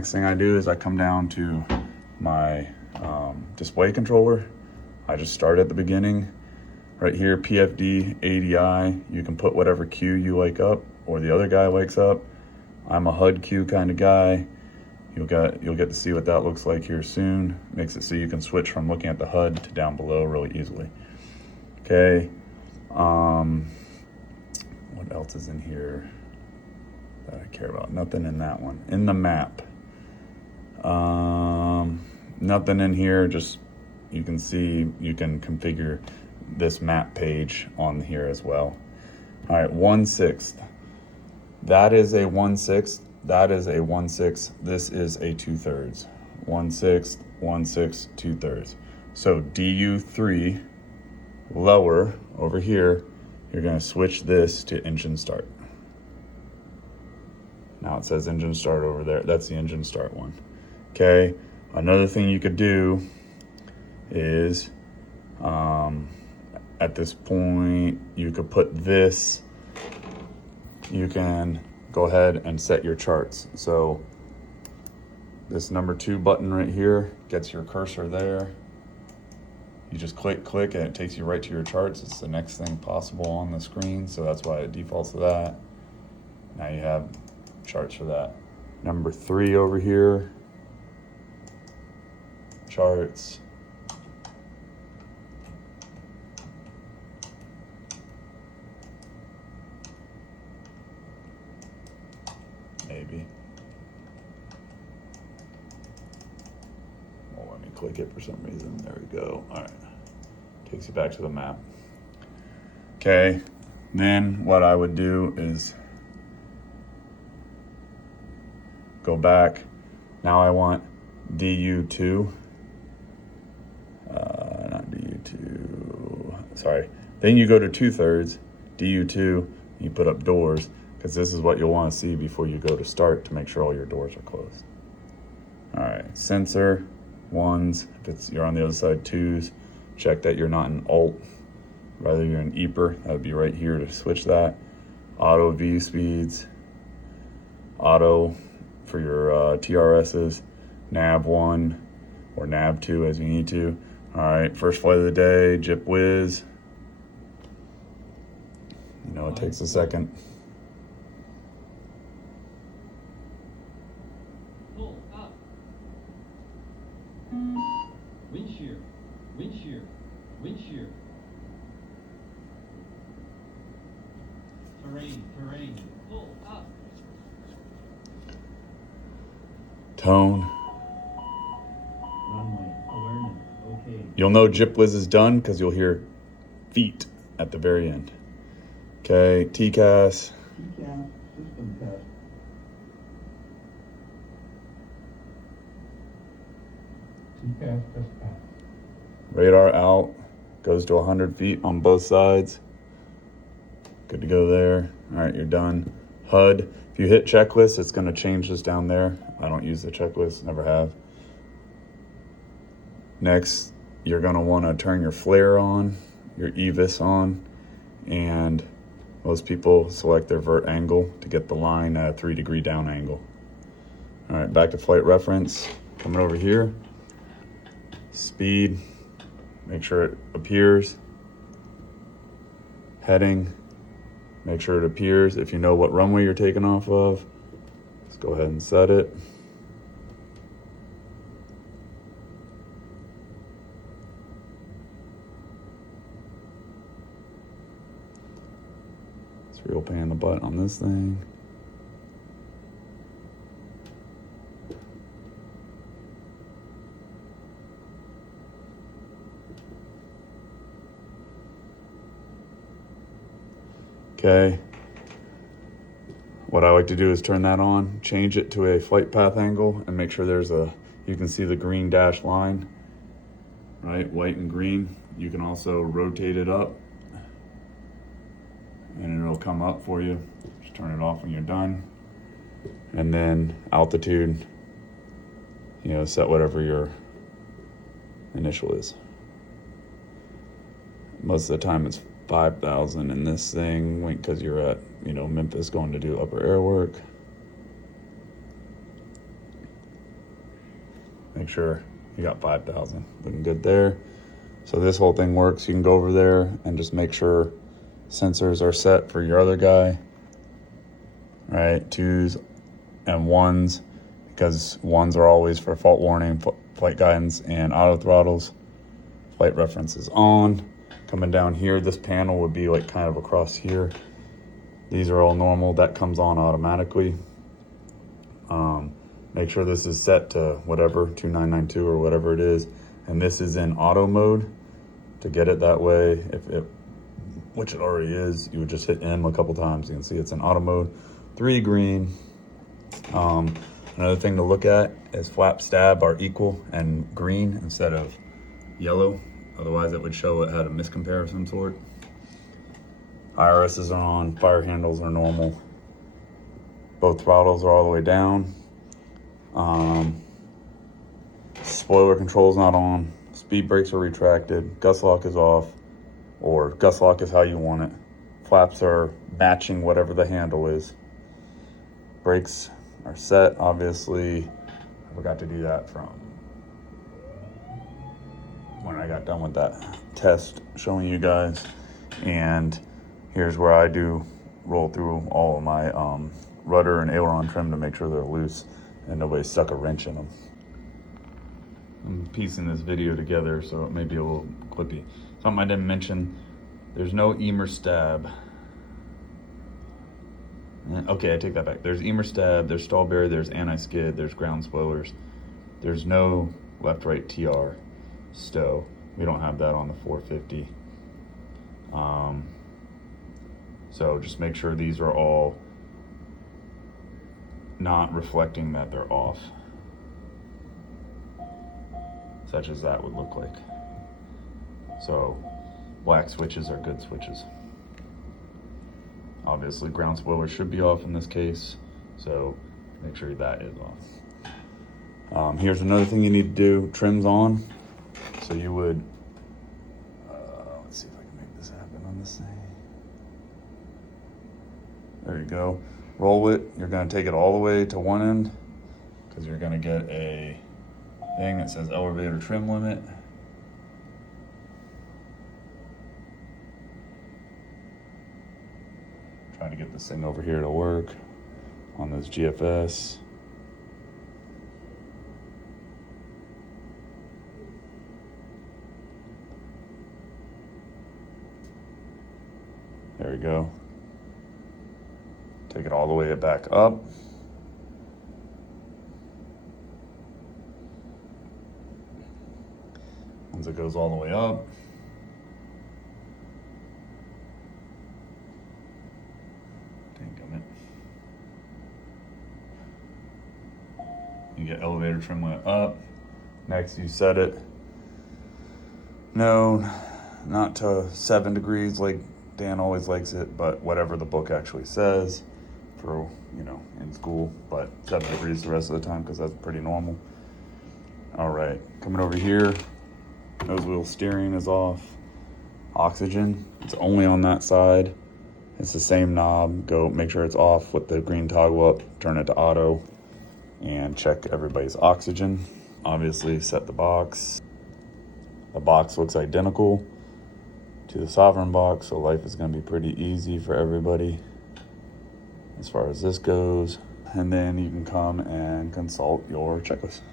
Next thing I do is I come down to my display controller. I just start at the beginning. Right here, PFD, ADI, you can put whatever cue you like up or the other guy likes up. I'm a HUD cue kind of guy. You'll get to see what that looks like here soon. Makes it so you can switch from looking at the HUD to down below really easily. Okay, what else is in here that I care about? Nothing in that one. In the map, nothing in here, just you can see, you can configure this map page on here as well. All right, 1/6. That is a 1/6. That is a 1/6. This is a 2/3. 1/6, 1/6, 2/3. So DU3 lower over here, you're gonna switch this to engine start. Now it says engine start over there. That's the engine start one. Okay, another thing you could do is, at this point, you could put this, you can go ahead and set your charts. So this number 2 button right here gets your cursor there. You just click, and it takes you right to your charts. It's the next thing possible on the screen, so that's why it defaults to that. Now you have charts for that. Number 3 over here, charts. Maybe. Well, let me click it for some reason. There we go. All right. Takes you back to the map. Okay. Then what I would do is go back. Now I want DU2. Not DU2. Sorry. Then you go to 2/3, DU2. You put up doors, because this is what you'll want to see before you go to start to make sure all your doors are closed. All right, sensor, 1s, if you're on the other side, 2s, check that you're not in alt, rather you're in EPR, that would be right here to switch that. Auto view speeds, auto for your TRSs, nav1 or nav2 as you need to. All right, first flight of the day, Jip Whiz. You know, it takes a second. Wind shear, wind shear, wind shear. Terrain, pull up. Tone. Runway, awareness, okay. You'll know Jip Whiz is done because you'll hear feet at the very end. Okay, TCAS. TCAS, system test. TCAS test pass. Radar out, goes to 100 feet on both sides. Good to go there. All right, you're done. HUD, if you hit checklist, it's gonna change this down there. I don't use the checklist, never have. Next, you're gonna wanna turn your flare on, your EVIS on, and most people select their vert angle to get the line at a 3-degree down angle. All right, back to flight reference. Coming over here, speed, make sure it appears. Heading, make sure it appears. If you know what runway you're taking off of, let's go ahead and set it. It's real pain in the butt on this thing. Okay. What I like to do is turn that on, change it to a flight path angle, and make sure you can see the green dashed line, right? White and green. You can also rotate it up and it'll come up for you. Just turn it off when you're done. And then altitude, set whatever your initial is. Most of the time it's 5,000 in this thing because you're at, Memphis going to do upper air work. make sure you got 5,000. Looking good there. So this whole thing works. You can go over there and just make sure sensors are set for your other guy, right? 2s and 1s, because 1s are always for fault warning, flight guidance, and auto throttles. Flight reference is on. Coming down here, this panel would be like kind of across here. These are all normal. That comes on automatically. Make sure this is set to whatever, 2992 or whatever it is. And this is in auto mode. To get it that way, which it already is, you would just hit M a couple times. You can see it's in auto mode. 3 green. Another thing to look at is flap stab are equal and green instead of yellow. Otherwise it would show it had a miscompare of some sort. IRSs are on, fire handles are normal. Both throttles are all the way down. Spoiler control's not on. Speed brakes are retracted. Gust lock is off, or gust lock is how you want it. Flaps are matching whatever the handle is. Brakes are set, obviously. I forgot to do that from when I got done with that test showing you guys. And here's where I do roll through all of my rudder and aileron trim to make sure they're loose and nobody stuck a wrench in them. I'm piecing this video together, so it may be a little clippy. Something I didn't mention, there's no emer stab. Okay, I take that back. There's emer stab, there's stall barrier, there's anti-skid, there's ground spoilers. There's no left-right TR stow. We don't have that on the 450. So just make sure these are all not reflecting that they're off, such as that would look like. So black switches are good switches. Obviously ground spoiler should be off in this case, so make sure that is off. Here's another thing you need to do, trim's on. So you would, let's see if I can make this happen on this thing. There you go. Roll it, you're gonna take it all the way to one end, because you're gonna get a thing that says elevator trim limit. Trying to get this thing over here to work on this GFS. There we go. Take it all the way back up. Once it goes all the way up, you get elevator trim limit up. Next you set it, no, not to 7 degrees like Dan always likes it, but whatever the book actually says for, you know, in school, but 7 degrees the rest of the time because that's pretty normal. All right, coming over here, nose wheel steering is off. Oxygen, it's only on that side. It's the same knob. Go make sure it's off with the green toggle up, turn it to auto, and check everybody's oxygen. Obviously set the box. The box looks identical to the Sovereign box, so life is gonna be pretty easy for everybody as far as this goes. And then you can come and consult your checklist.